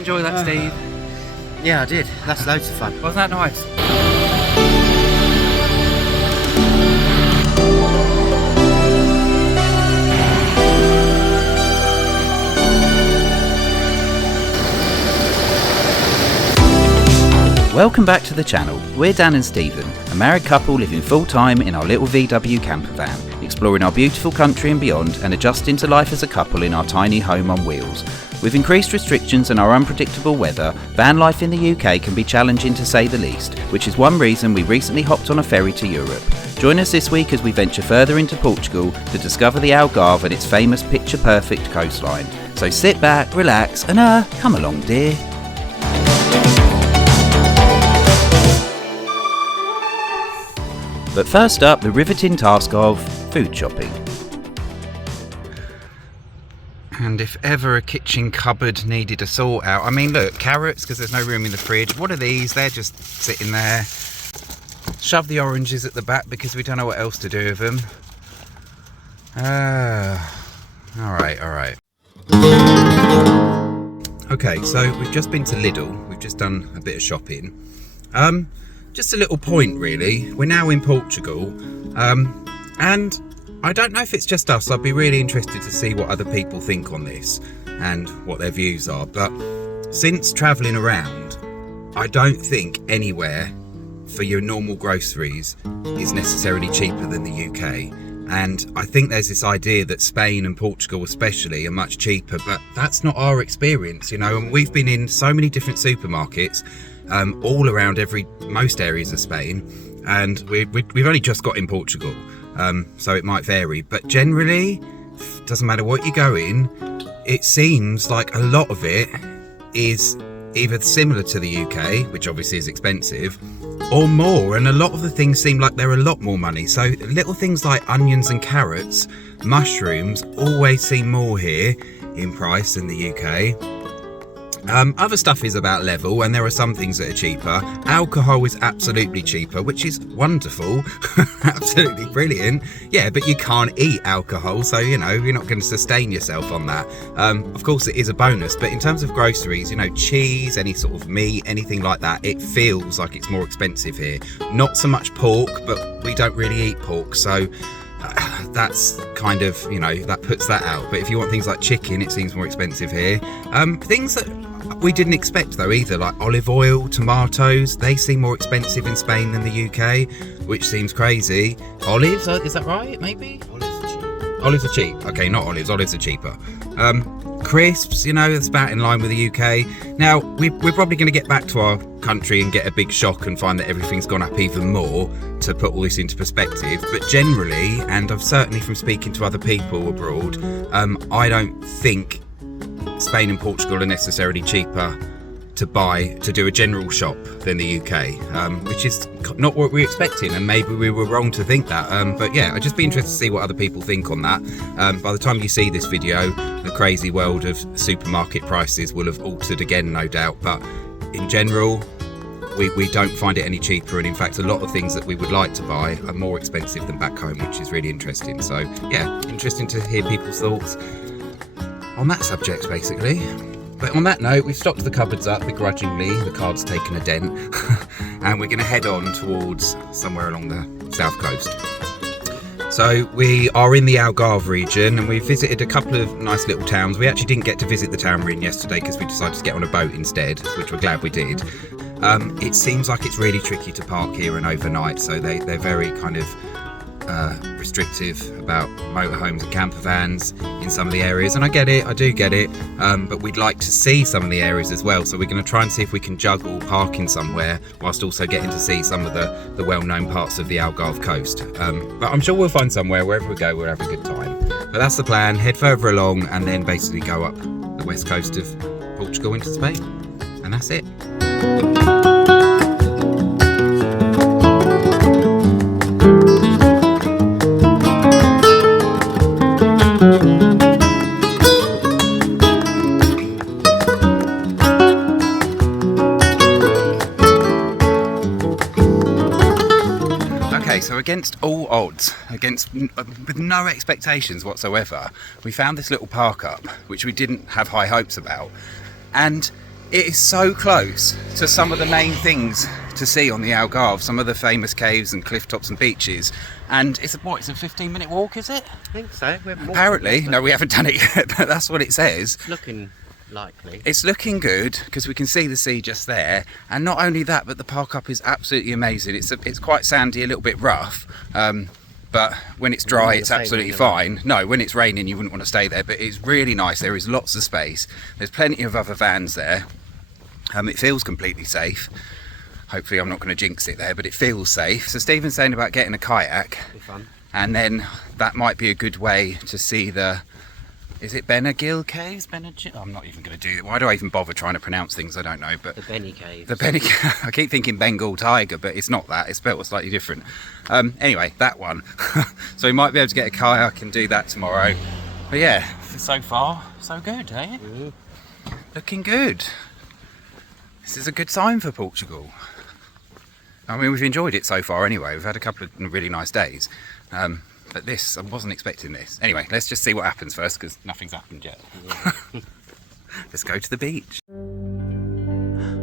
Enjoy that, Steve. Yeah, I did. That's loads of fun. Wasn't that nice? Welcome back to the channel. We're Dan and Stephen, a married couple living full-time in our little VW camper van, exploring our beautiful country and beyond and adjusting to life as a couple in our tiny home on wheels. With increased restrictions and our unpredictable weather, van life in the UK can be challenging to say the least, which is one reason we recently hopped on a ferry to Europe. Join us this week as we venture further into Portugal to discover the Algarve and its famous picture-perfect coastline. So sit back, relax and come along dear. But first up, the riveting task of food shopping. And if ever a kitchen cupboard needed a sort out, I mean, look, carrots, because there's no room in the fridge. What are these? They're just sitting there. Shove the oranges at the back because we don't know what else to do with them. All right. Okay, so we've just been to Lidl. We've just done a bit of shopping. Just a little point, really. We're now in Portugal, and I don't know if it's just us. I'd be really interested to see what other people think on this and what their views are. But since travelling around, I don't think anywhere for your normal groceries is necessarily cheaper than the UK. And I think there's this idea that Spain and Portugal especially are much cheaper, but that's not our experience, you know. And we've been in so many different supermarkets all around most areas of Spain, and we've only just got in Portugal, so it might vary, but generally doesn't matter what you go in, it seems like a lot of it is either similar to the UK, which obviously is expensive, or more, and a lot of the things seem like they're a lot more money. So little things like onions and carrots, mushrooms always seem more here in price than the UK. Other stuff is about level, and there are some things that are cheaper. Alcohol is absolutely cheaper, which is wonderful. Absolutely brilliant. Yeah, but you can't eat alcohol, so you know you're not going to sustain yourself on that. Of course it is a bonus, but in terms of groceries, you know, cheese, any sort of meat, anything like that, it feels like it's more expensive here. Not so much pork, but we don't really eat pork, so that's kind of, you know, that puts that out. But if you want things like chicken, it seems more expensive here. Things that we didn't expect though either, like olive oil, tomatoes, they seem more expensive in Spain than the UK, which seems crazy. Olives, is that right? Maybe? Olives are cheap. Okay, not olives. Olives are cheaper. Crisps, you know, it's about in line with the UK. Now, we're probably going to get back to our country and get a big shock and find that everything's gone up even more to put all this into perspective. But generally, and I've certainly from speaking to other people abroad, I don't think Spain and Portugal are necessarily cheaper to do a general shop than the UK, which is not what we're expecting, and maybe we were wrong to think that. But yeah, I'd just be interested to see what other people think on that. By the time you see this video, the crazy world of supermarket prices will have altered again, no doubt. But in general, we don't find it any cheaper, and in fact a lot of things that we would like to buy are more expensive than back home, which is really interesting. So yeah, interesting to hear people's thoughts on that subject basically. But on that note, we've stocked the cupboards up begrudgingly, the card's taken a dent, and we're going to head on towards somewhere along the south coast. So we are in the Algarve region, and we visited a couple of nice little towns. We actually didn't get to visit the town we're in yesterday because we decided to get on a boat instead, which we're glad we did. It seems like it's really tricky to park here and overnight, so they're very kind of restrictive about motorhomes and camper vans in some of the areas, and I do get it, but we'd like to see some of the areas as well, so we're going to try and see if we can juggle parking somewhere whilst also getting to see some of the well-known parts of the Algarve coast. But I'm sure we'll find somewhere. Wherever we go, we'll have a good time. But that's the plan, head further along and then basically go up the west coast of Portugal into Spain, and that's it. So against all odds, with no expectations whatsoever, we found this little park up, which we didn't have high hopes about. And it is so close to some of the main things to see on the Algarve, some of the famous caves and cliff tops and beaches. And it's a 15-minute walk, is it? I think so. Apparently, no, we haven't done it yet, but that's what it says. It's looking likely. It's looking good because we can see the sea just there, and not only that, but the park up is absolutely amazing. It's quite sandy, a little bit rough, but when it's dry, it's absolutely fine. No, when it's raining, you wouldn't want to stay there, but it's really nice. There is lots of space. There's plenty of other vans there. It feels completely safe. Hopefully I'm not going to jinx it there, but it feels safe. So Stephen's saying about getting a kayak. Be fun. And then that might be a good way to see the, is it Benagil Caves? I'm not even going to do it. Why do I even bother trying to pronounce things I don't know? But the Benny Caves. I keep thinking Bengal tiger, but it's not that. It's spelled slightly different. Anyway, that one. So we might be able to get a kayak and do that tomorrow. But yeah, so far, so good, eh? Mm. Looking good. This is a good sign for Portugal. I mean, we've enjoyed it so far anyway. We've had a couple of really nice days. But this, I wasn't expecting this. Anyway, let's just see what happens first, because nothing's happened yet. Yeah. Let's go to the beach.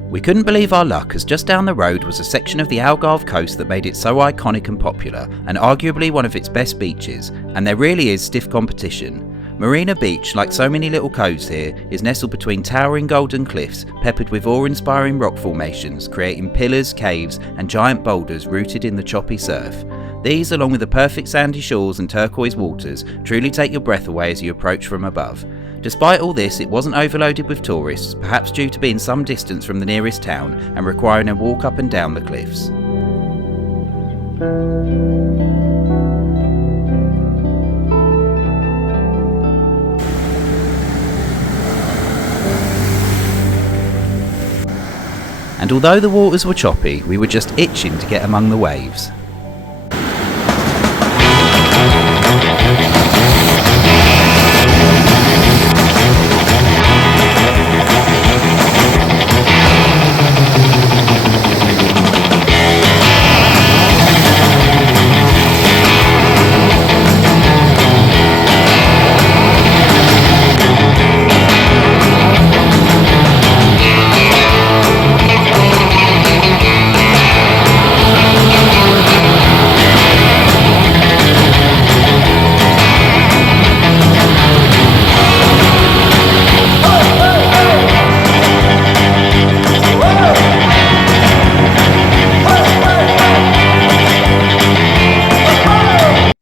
We couldn't believe our luck, as just down the road was a section of the Algarve coast that made it so iconic and popular, and arguably one of its best beaches, and there really is stiff competition. Marina Beach, like so many little coves here, is nestled between towering golden cliffs, peppered with awe-inspiring rock formations, creating pillars, caves and giant boulders rooted in the choppy surf. These, along with the perfect sandy shores and turquoise waters, truly take your breath away as you approach from above. Despite all this, it wasn't overloaded with tourists, perhaps due to being some distance from the nearest town and requiring a walk up and down the cliffs. And although the waters were choppy, we were just itching to get among the waves.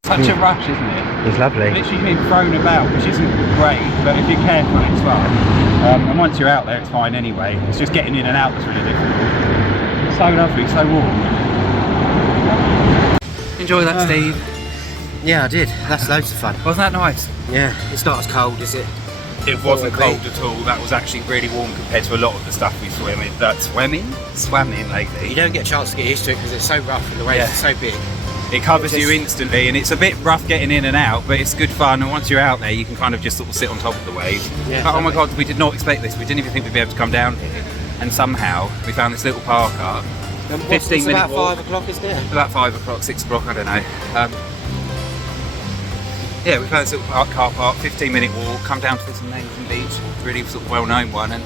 Such a rush, isn't it? It's lovely. Literally being thrown about, which isn't great, but if you're careful, it's fine. And once you're out there, it's fine anyway. It's just getting in and out that's really difficult. It's so lovely, so warm. Enjoy that, Steve. Yeah, I did. That's loads of fun. Wasn't that nice? Yeah, it's not as cold, is it? It wasn't cold at all. That was actually really warm compared to a lot of the stuff we swam in lately. You don't get a chance to get used to it because it's so rough and the waves are so big. It covers you instantly, and it's a bit rough getting in and out, but it's good fun. And once you're out there, you can kind of just sort of sit on top of the waves. Yeah, but oh my god, we did not expect this. We didn't even think we'd be able to come down here. And somehow we found this little park up. 15-minute about walk. 5 o'clock, isn't it? About 5 o'clock, 6 o'clock, I don't know. Yeah, we found this little car park, 15-minute walk, come down to this amazing beach, really sort of well-known one, and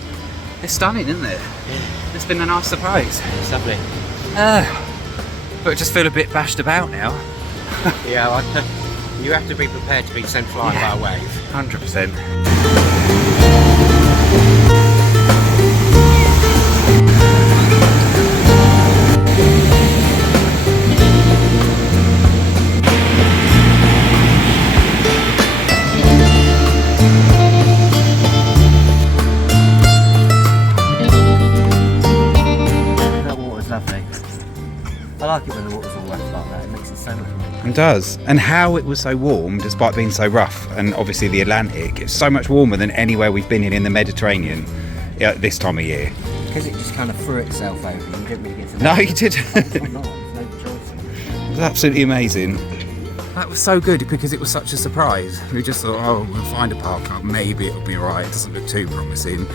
it's stunning, isn't it? Yeah. It's been a nice surprise. It's lovely. But I just feel a bit bashed about now. Yeah, you have to be prepared to be sent flying by a wave. 100%. That water's lovely. I like it when the water's all rough like that. It makes it so much more. It does. And how it was so warm despite being so rough, and obviously the Atlantic, it's so much warmer than anywhere we've been in the Mediterranean this time of year. Because it just kind of threw itself over you didn't really get to No, you didn't. There's no choice. It was absolutely amazing. That was so good because it was such a surprise. We just thought, oh, we'll find a park up, maybe it'll be alright. It doesn't look too promising.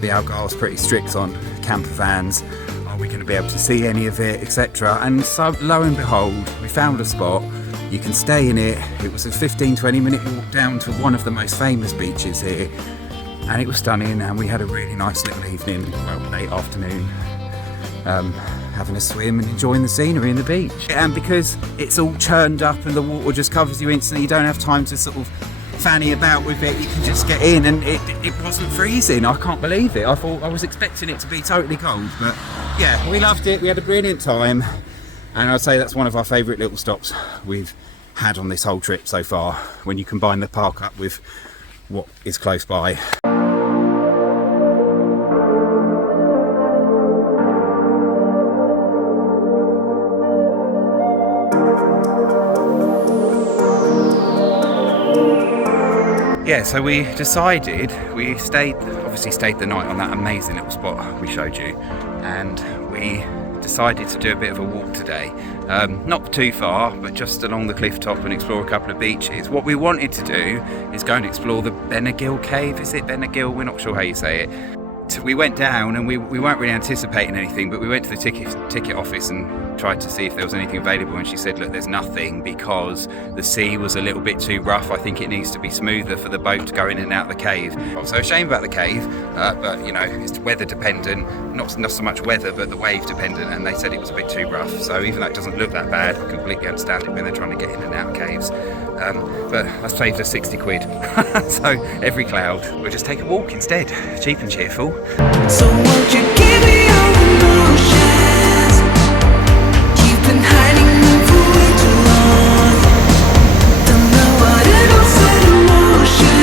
The Algarve's pretty strict on camper vans. Are we going to be able to see any of it, etc.? And so, lo and behold, we found a spot. You can stay in it. It was a 15-20 minute walk down to one of the most famous beaches here. and it was stunning, and we had a really nice little evening, well, late afternoon, having a swim and enjoying the scenery and the beach. And because it's all churned up and the water just covers you instantly, you don't have time to sort of fanny about with it, you can just get in, and it wasn't freezing. I can't believe it. I thought I was expecting it to be totally cold, but yeah, we loved it. We had a brilliant time, and I'd say that's one of our favourite little stops we've had on this whole trip so far, when you combine the park up with what is close by. Yeah, so we decided, obviously stayed the night on that amazing little spot we showed you, and we decided to do a bit of a walk today. Not too far, but just along the cliff top and explore a couple of beaches. What we wanted to do is go and explore the Benagil cave. Is it Benagil? We're not sure how you say it. So we went down, and we weren't really anticipating anything, but we went to the ticket office and tried to see if there was anything available, and she said, look, there's nothing, because the sea was a little bit too rough. I think it needs to be smoother for the boat to go in and out of the cave. So a shame about the cave, but you know, it's weather dependent, not so much weather, but the wave dependent, and they said it was a bit too rough. So even though it doesn't look that bad, I completely understand it when they're trying to get in and out of caves. But I saved us 60 quid. So every cloud, we'll just take a walk instead, cheap and cheerful. So won't you give me your emotions? You've been hiding them for way too long. Don't know what it all said emotion,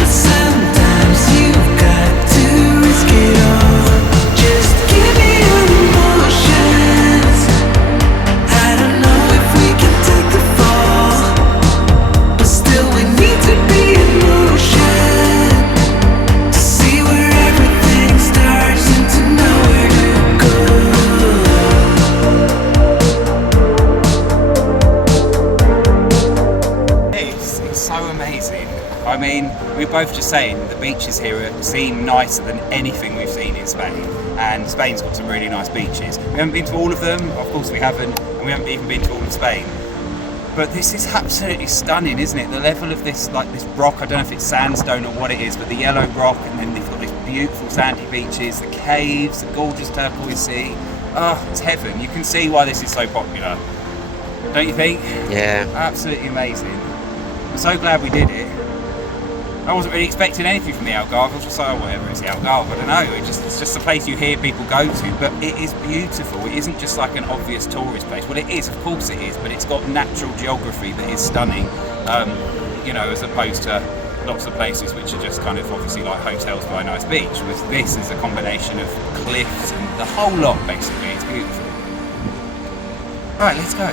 but sometimes you've got to risk it all. Just give me your emotions. I don't know if we can take the fall, but still we need to be in motion. I mean, we're both just saying the beaches here seem nicer than anything we've seen in Spain, and Spain's got some really nice beaches. We haven't been to all of them, of course we haven't, and we haven't even been to all of Spain. But this is absolutely stunning, isn't it? The level of this, like this rock, I don't know if it's sandstone or what it is, but the yellow rock, and then they've got these beautiful sandy beaches, the caves, the gorgeous turquoise sea. Oh, it's heaven. You can see why this is so popular, don't you think? Yeah. Absolutely amazing. I'm so glad we did it. I wasn't really expecting anything from the Algarve. I was just like, oh, whatever, it's the Algarve, I don't know. It's just a place you hear people go to, but it is beautiful. It isn't just like an obvious tourist place. Well, it is, of course it is, but it's got natural geography that is stunning, you know, as opposed to lots of places which are just kind of obviously like hotels by a nice beach. With this is a combination of cliffs and the whole lot, basically. It's beautiful. Right, let's go.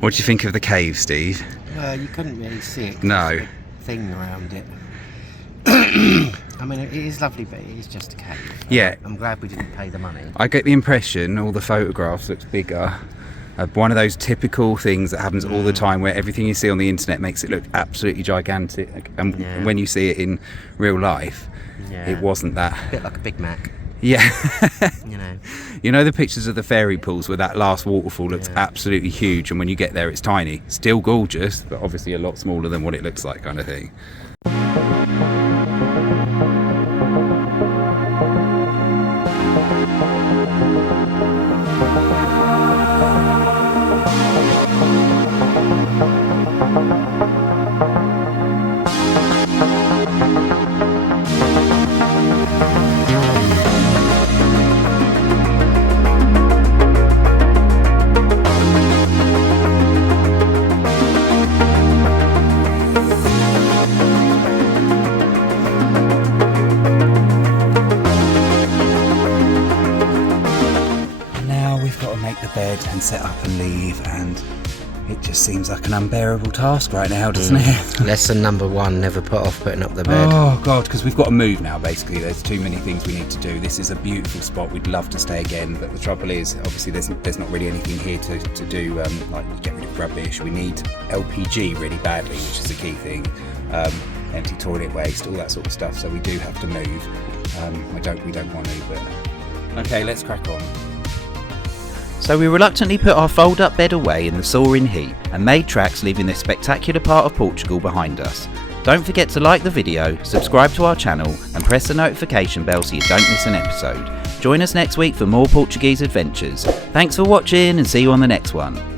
What do you think of the cave, Steve? Well, you couldn't really see it. No. Thing around it. I mean, it is lovely, but it is just a cave. Yeah. I'm glad we didn't pay the money. I get the impression all the photographs looks bigger. One of those typical things that happens all the time, where everything you see on the internet makes it look absolutely gigantic, and when you see it in real life, it wasn't that. A bit like a Big Mac. Yeah. You know. You know the pictures of the fairy pools where that last waterfall looks absolutely huge, and when you get there it's tiny. Still gorgeous, but obviously a lot smaller than what it looks like, kind of thing. bed and set up and leave, and it just seems like an unbearable task right now, doesn't it? Lesson number 1, never put off putting up the bed. Oh God, because we've got to move now, basically. There's too many things we need to do. This is a beautiful spot. We'd love to stay again, but the trouble is, obviously, there's not really anything here to do, like get rid of rubbish. We need LPG really badly, which is the key thing. Empty toilet waste, all that sort of stuff. So we do have to move. We don't want to, but okay, let's crack on. So we reluctantly put our fold-up bed away in the soaring heat and made tracks, leaving this spectacular part of Portugal behind us. Don't forget to like the video, subscribe to our channel and press the notification bell so you don't miss an episode. Join us next week for more Portuguese adventures. Thanks for watching and see you on the next one.